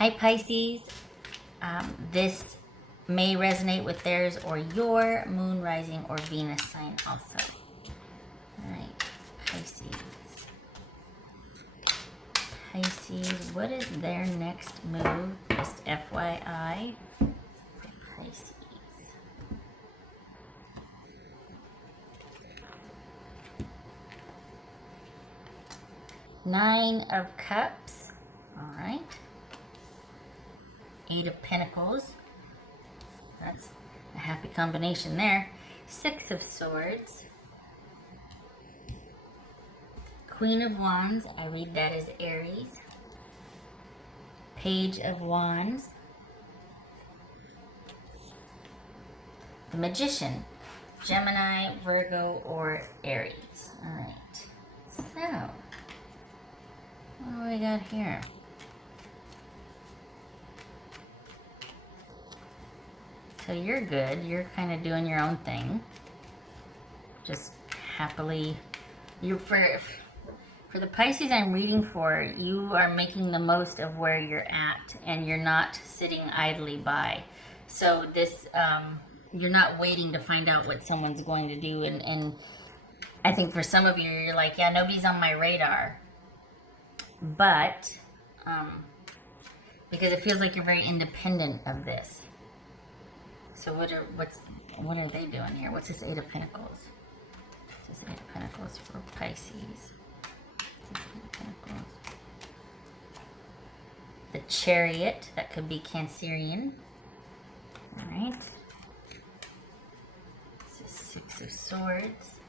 Hi Pisces, this may resonate with theirs or your moon, rising, or Venus sign also. Alright, Pisces. Pisces, what is their next move? Just FYI. Pisces. Nine of Cups. Alright. Eight of Pentacles. That's a happy combination there. Six of Swords. Queen of Wands. I read that as Aries. Page of Wands. The Magician. Gemini, Virgo, or Aries. Alright. So, what do we got here? So you're good. You're kind of doing your own thing. Just happily. For the Pisces I'm reading for, you are making the most of where you're at, and you're not sitting idly by. So this, you're not waiting to find out what someone's going to do. And I think for some of you, you're like, yeah, nobody's on my radar. But, because it feels like you're very independent of this. So what are they doing here? What's this Eight of Pentacles? What's this Eight of Pentacles for Pisces? The Chariot, that could be Cancerian. Alright. This is Six of Swords.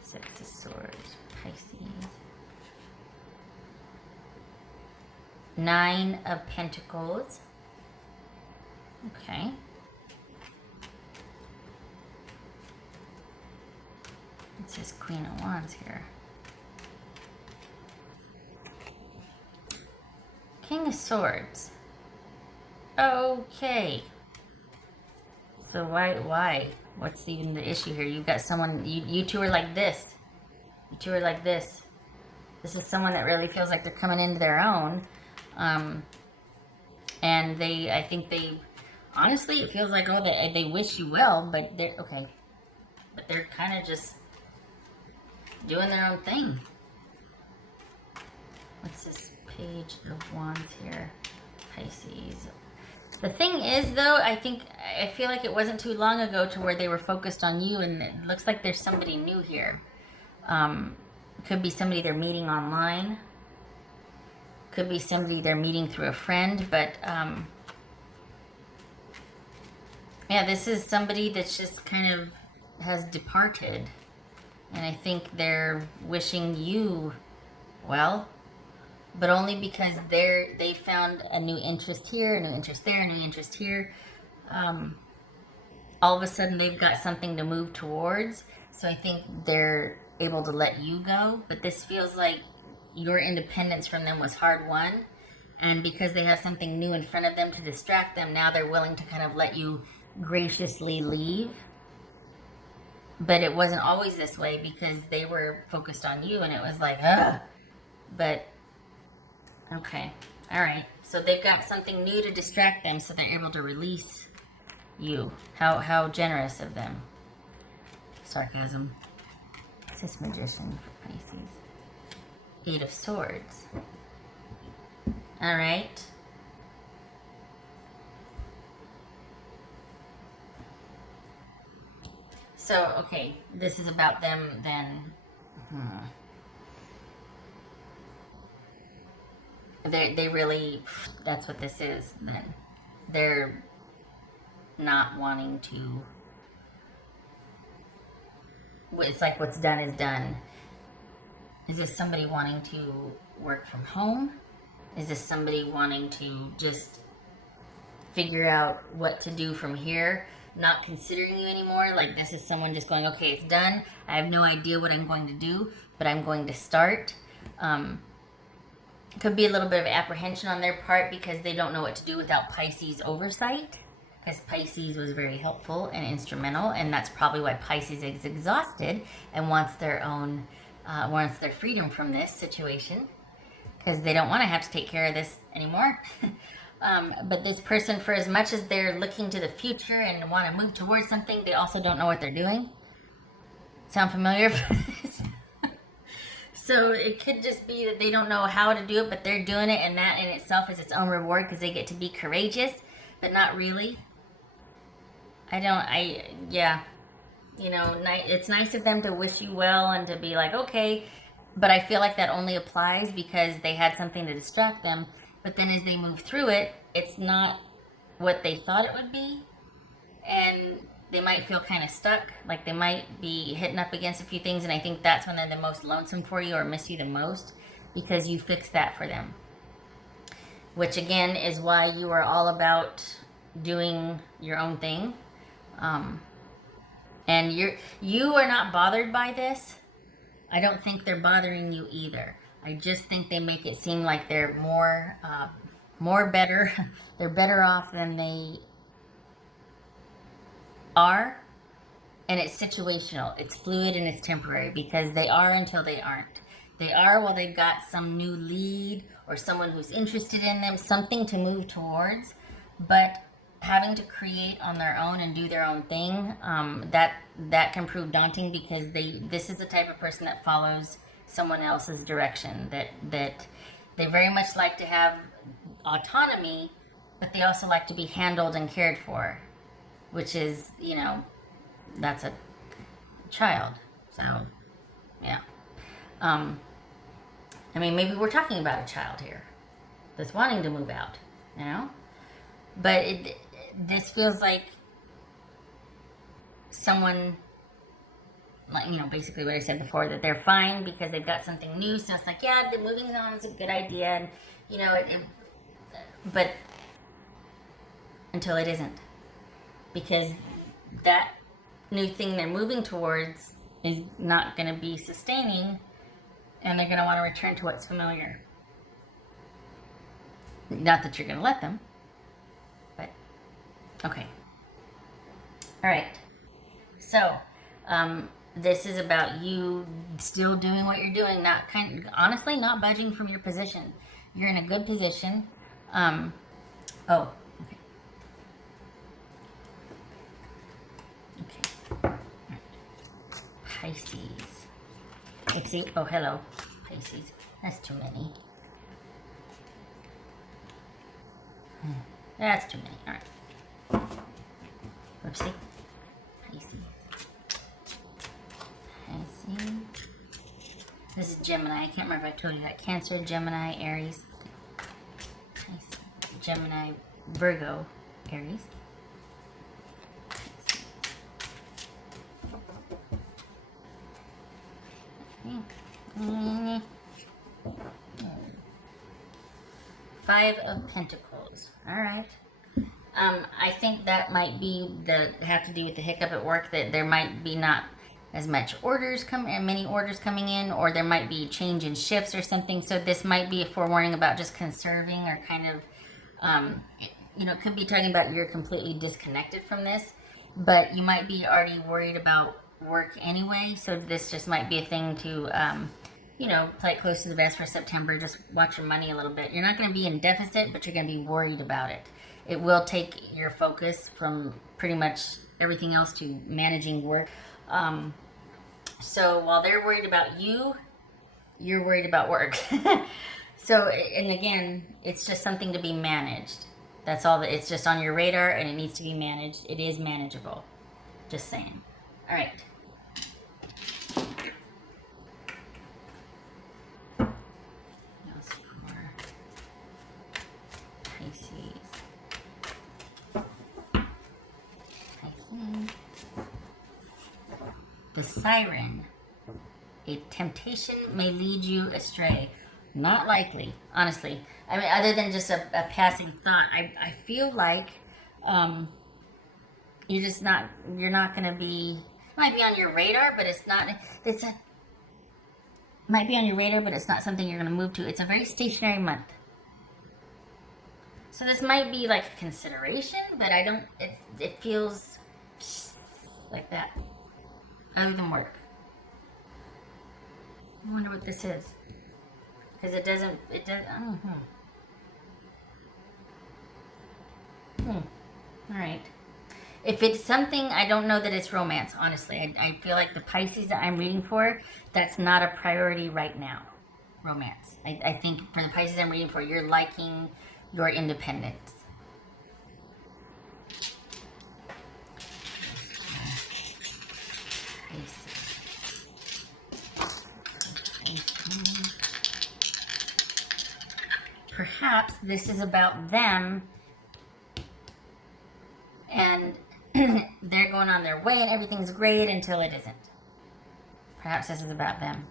Six of Swords, Pisces. Nine of Pentacles. Okay. It says Queen of Wands here. King of Swords. Okay. So why? What's even the issue here? You've got someone, you two are like this. You two are like this. This is someone that really feels like they're coming into their own. And I think they, honestly, it feels like, oh, they wish you well, but they're, okay. But they're kind of just doing their own thing. What's this Page of Wands here? Pisces. The thing is, though, I feel like it wasn't too long ago to where they were focused on you, and it looks like there's somebody new here. Could be somebody they're meeting online. Could be somebody they're meeting through a friend, but yeah, this is somebody that's just kind of has departed, and I think they're wishing you well, but only because they found a new interest here, a new interest there, a new interest here. All of a sudden they've got something to move towards, so I think they're able to let you go, but this feels like your independence from them was hard won, and because they have something new in front of them to distract them, now they're willing to kind of let you graciously leave. But it wasn't always this way, because they were focused on you, and it was like, ugh. But okay, all right, so they've got something new to distract them, so they're able to release you. How generous of them. Sarcasm. It's this Magician for Pisces. Eight of Swords. All right. So, okay, this is about them then. They really, that's what this is then. They're not wanting to, it's like what's done is done. Is this somebody wanting to work from home? Is this somebody wanting to just figure out what to do from here? Not considering you anymore? Like this is someone just going, okay, it's done. I have no idea what I'm going to do, but I'm going to start. Could be a little bit of apprehension on their part because they don't know what to do without Pisces oversight. Because Pisces was very helpful and instrumental, and that's probably why Pisces is exhausted and wants their own, wants their freedom from this situation. because they don't want to have to take care of this anymore. But this person, for as much as they're looking to the future and want to move towards something, they also don't know what they're doing. Sound familiar? So it could just be that they don't know how to do it, but they're doing it, and that in itself is its own reward because they get to be courageous, but not really. Yeah. You know, it's nice of them to wish you well and to be like, okay, but I feel like that only applies because they had something to distract them. But then as they move through it, it's not what they thought it would be. And they might feel kind of stuck, like they might be hitting up against a few things. And I think that's when they're the most lonesome for you or miss you the most because you fixed that for them. Which again is why you are all about doing your own thing. And you are not bothered by this. I don't think they're bothering you either. I just think they make it seem like they're more better. They're better off than they are. And it's situational. It's fluid and it's temporary because they are until they aren't. They are while they've got some new lead or someone who's interested in them, something to move towards. But having to create on their own and do their own thing, that can prove daunting because this is the type of person that follows someone else's direction. That they very much like to have autonomy, but they also like to be handled and cared for, which is, you know, that's a child. So, yeah. I mean, maybe we're talking about a child here that's wanting to move out, you know? But this feels like someone, like, you know, basically what I said before, that they're fine because they've got something new. So it's like, yeah, the moving on is a good idea. And, you know, but until it isn't. Because that new thing they're moving towards is not going to be sustaining. And they're going to want to return to what's familiar. Not that you're going to let them. But, okay. All right. So, this is about you still doing what you're doing, honestly, not budging from your position. You're in a good position. Okay. Okay. Pisces. Let's see. Oh, hello, Pisces. That's too many. That's too many. All right. Whoopsie. Pisces. This is Gemini. I can't remember if I told you that. Cancer, Gemini, Aries. Gemini, Virgo, Aries. Five of Pentacles. All right. I think that might be have to do with the hiccup at work, that there might be not as much many orders coming in, or there might be change in shifts or something. So this might be a forewarning about just conserving, or kind of, it could be talking about you're completely disconnected from this, but you might be already worried about work anyway. So this just might be a thing to, play it close to the vest for September. Just watch your money a little bit. You're not going to be in deficit, but you're going to be worried about it. It will take your focus from pretty much everything else to managing work. So while they're worried about you, you're worried about work. So, and again, it's just something to be managed. That's all. It's just on your radar, and it needs to be managed. It is manageable. Just saying. All right. The Siren. A temptation may lead you astray. Not likely, honestly. I mean, other than just a passing thought, I feel like you're not going to be, might be on your radar, but might be on your radar, but it's not something you're going to move to. It's a very stationary month. So this might be like a consideration, but it feels like that. Other than work. I wonder what this is. Because it doesn't, it does, All right. If it's something, I don't know that it's romance, honestly. I feel like the Pisces that I'm reading for, that's not a priority right now. Romance. I think for the Pisces I'm reading for, you're liking your independence. Perhaps this is about them and they're going on their way and everything's great until it isn't. Perhaps this is about them.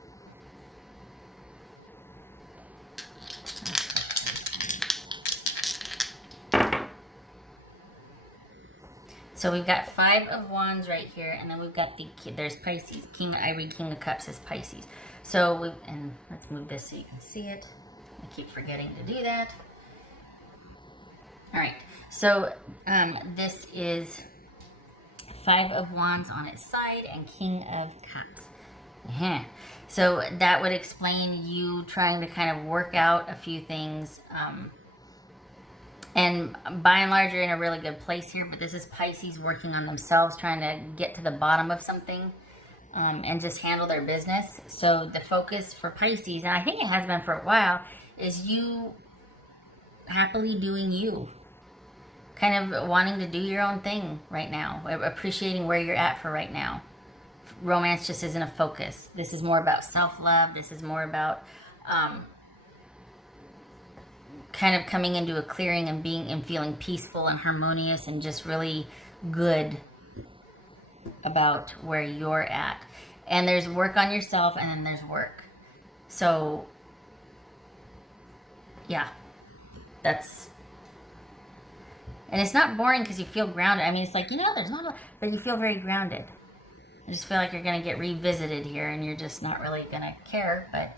So we've got 5 of Wands right here, and then we've got there's Pisces. I read King of Cups as Pisces. So and let's move this so you can see it. I keep forgetting to do that. All right, so this is 5 of Wands on its side and King of Cups. So that would explain you trying to kind of work out a few things. And by and large, you're in a really good place here, but this is Pisces working on themselves, trying to get to the bottom of something and just handle their business. So the focus for Pisces, and I think it has been for a while, is you happily doing you. Kind of wanting to do your own thing right now, appreciating where you're at for right now. Romance just isn't a focus. This is more about self-love. This is more about kind of coming into a clearing and being and feeling peaceful and harmonious and just really good about where you're at. And there's work on yourself, and then there's work. So yeah, that's, and it's not boring because you feel grounded. I mean, it's like, there's not a, but you feel very grounded. I just feel like you're going to get revisited here and you're just not really going to care, but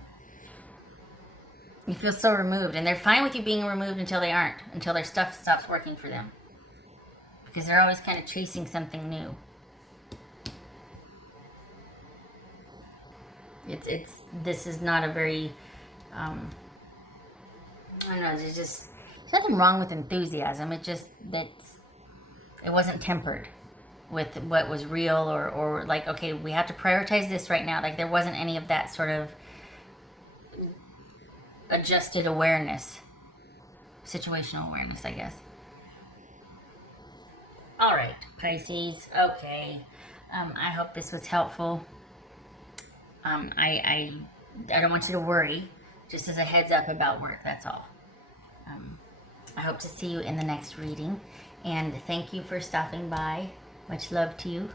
you feel so removed. And they're fine with you being removed until they aren't, until their stuff stops working for them. Because they're always kind of chasing something new. This is not a very, I don't know, there's nothing wrong with enthusiasm. It wasn't tempered with what was real or like, okay, we have to prioritize this right now. Like there wasn't any of that sort of adjusted awareness, situational awareness, I guess. All right, Pisces. Okay. I hope this was helpful. I don't want you to worry. Just as a heads up about work, that's all. I hope to see you in the next reading. And thank you for stopping by. Much love to you.